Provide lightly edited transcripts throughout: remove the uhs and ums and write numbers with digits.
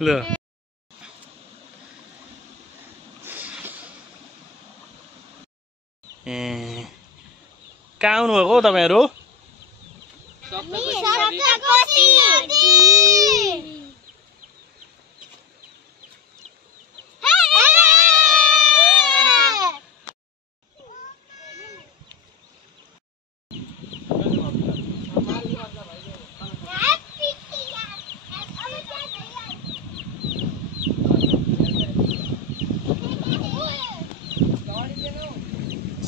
ल ए कहाँ आउनुभएको हौ तपाईँहरू?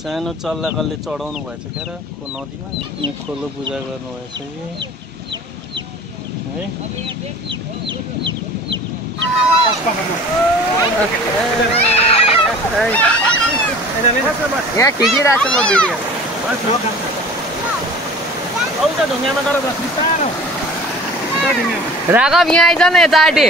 सानो चल्लाकलले चढाउनु भएछ क्या र नदीमा यहाँ खोलो पूजा गर्नुभएछ कि है यहाँ खिचिरहेको छु म भिडियो राघव यहाँ आइज न यता आँटी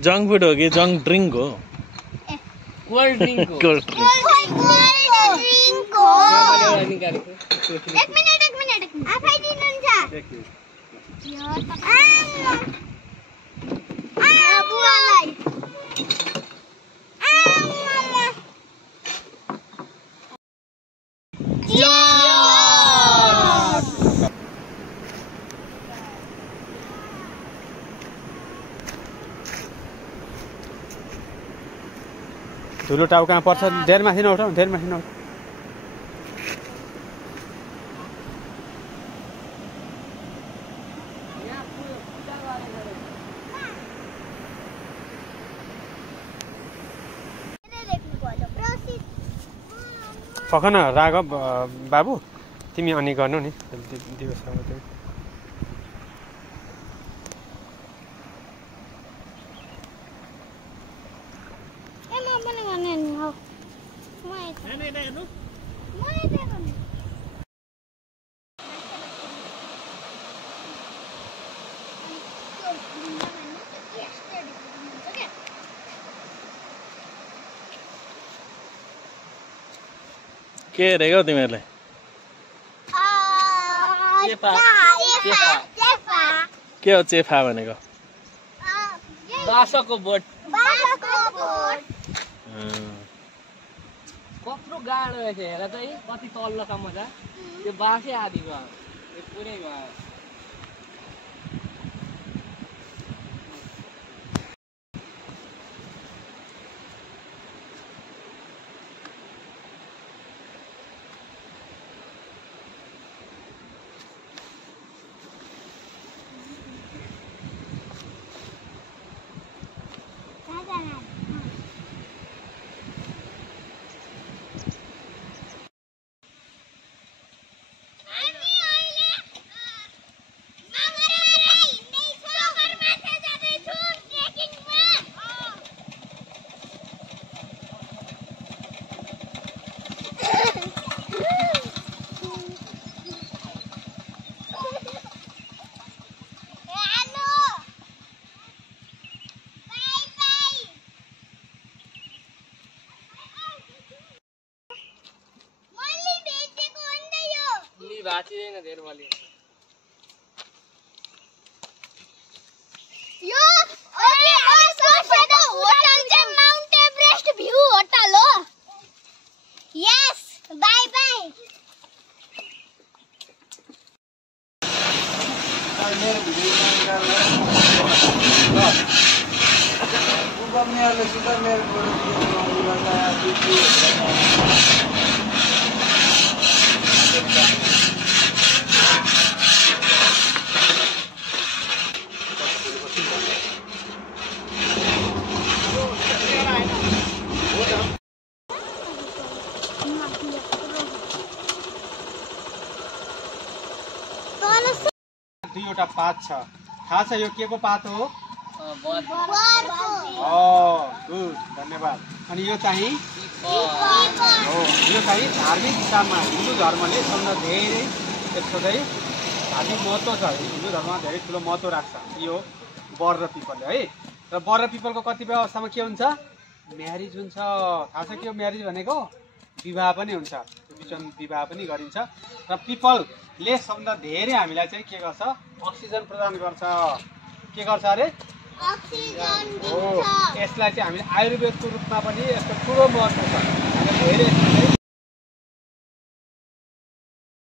जंक फूड हो कि जंक ड्रिंक हो? कोल्ड ड्रिंक हो। कोल्ड ड्रिंक हो। एक मिनट आफै दिनुहुन्छ बुवालाई धुलो टाउ कहाँ पर्छ? धेर माथि नउठाउ, धेर माथि नउठाउ। पखन राघव बाबु तिमी अनि गर्नु नि दिवससँग त्यो के हेरेको तिमीहरूले? के हो चेफा भनेको? बाँसको बोट कत्रो गाडो रहेछ हेर त कति तल्लो काम छ त्यो बाँसै आदि भयो पुरै भयो बाँचिदैन धेर वाली यो ओके होटल चाहिँ माउन्ट एभरेस्ट भ्यू होटल हो यस बाइ बाइ दुईवटा पात छ थाहा छ यो के को पात हो बर गुड धन्यवाद अनि यो चाहिँ पिपल हो यो चाहिँ धार्मिक हिसाबमा हिन्दू धर्मले सबभन्दा धेरै यसको चाहिँ धार्मिक महत्त्व छ हिन्दू धर्ममा धेरै ठुलो महत्त्व राख्छ यो बर र पिपलले है र बर र पिपलको कतिपय अवस्थामा के हुन्छ म्यारिज हुन्छ थाहा छ के हो म्यारिज भनेको विवाह पनि हुन्छ बिचमा विवाह पनि गरिन्छ र पिपलले सबभन्दा धेरै हामीलाई चाहिँ के गर्छ अक्सिजन प्रदान गर्छ के गर्छ अरे अक्सिजन हो दिन्छ यसलाई चाहिँ हामीले आयुर्वेदको रूपमा पनि यसको ठुलो महत्त्व छ हामीले धेरै